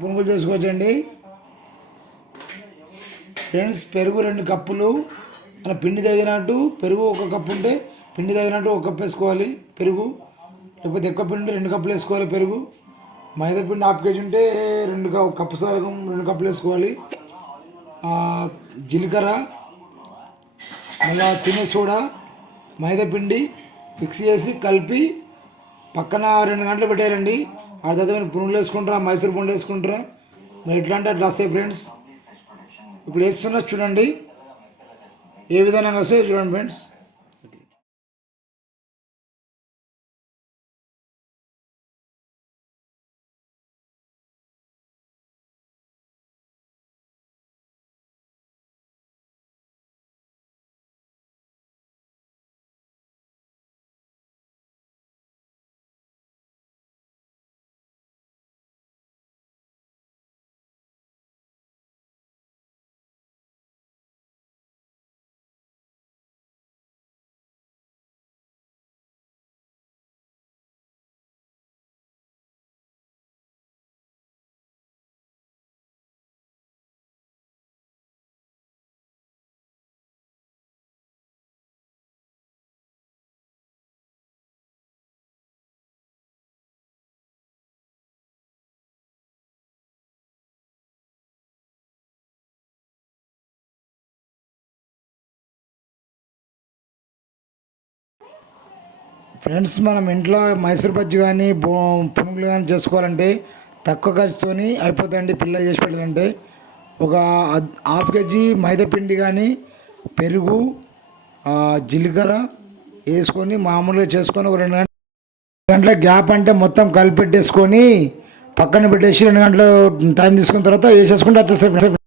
పునుగులు చేసుకోవచ్చండి ఫ్రెండ్స్. పెరుగు 2 కప్పులు, మన పిండి తగినట్టు పెరుగు 1 కప్పు ఉంటే పిండి తగినట్టు 1 కప్పు వేసుకోవాలి పెరుగు. లేకపోతే ఎక్కువ పిండి 2 కప్పులు వేసుకోవాలి పెరుగు. మైదా పిండి 1/2 కేజీ ఉంటే 2 కప్పు సగం 2 కప్పులు వేసుకోవాలి. జీలకర్ర, మళ్ళా తినే సోడా, మైదా పిండి మిక్స్ చేసి కలిపి పక్కన 2 గంటలు పెట్టారండి. ఆ తర్వాత మీరు పునుగులు వేసుకుంటారా, మైసూర్ పునుగులు వేసుకుంటారా, మీరు ఎట్లా అంటే అట్లా వస్తాయి ఫ్రెండ్స్. ఇప్పుడు వేస్తున్నా చూడండి, ఏ విధంగా వస్తాయో చూడండి ఫ్రెండ్స్. ఫ్రెండ్స్, మనం ఇంట్లో మైసూర్ బజ్జీ కానీ పునుగులు కానీ చేసుకోవాలంటే తక్కువ ఖర్చుతో అయిపోతాయండి. పిల్లలు చేసి పెట్టాలంటే ఒక 1/2 కేజీ మైదా పిండి కానీ పెరుగు, జీలకర్ర వేసుకొని మామూలుగా చేసుకొని ఒక 2 గంటల గ్యాప్ అంటే మొత్తం కలిపెట్టేసుకొని పక్కన పెట్టేసి 2 గంటలు టైం తీసుకున్న తర్వాత వేసేసుకుంటే వచ్చేస్తాయి.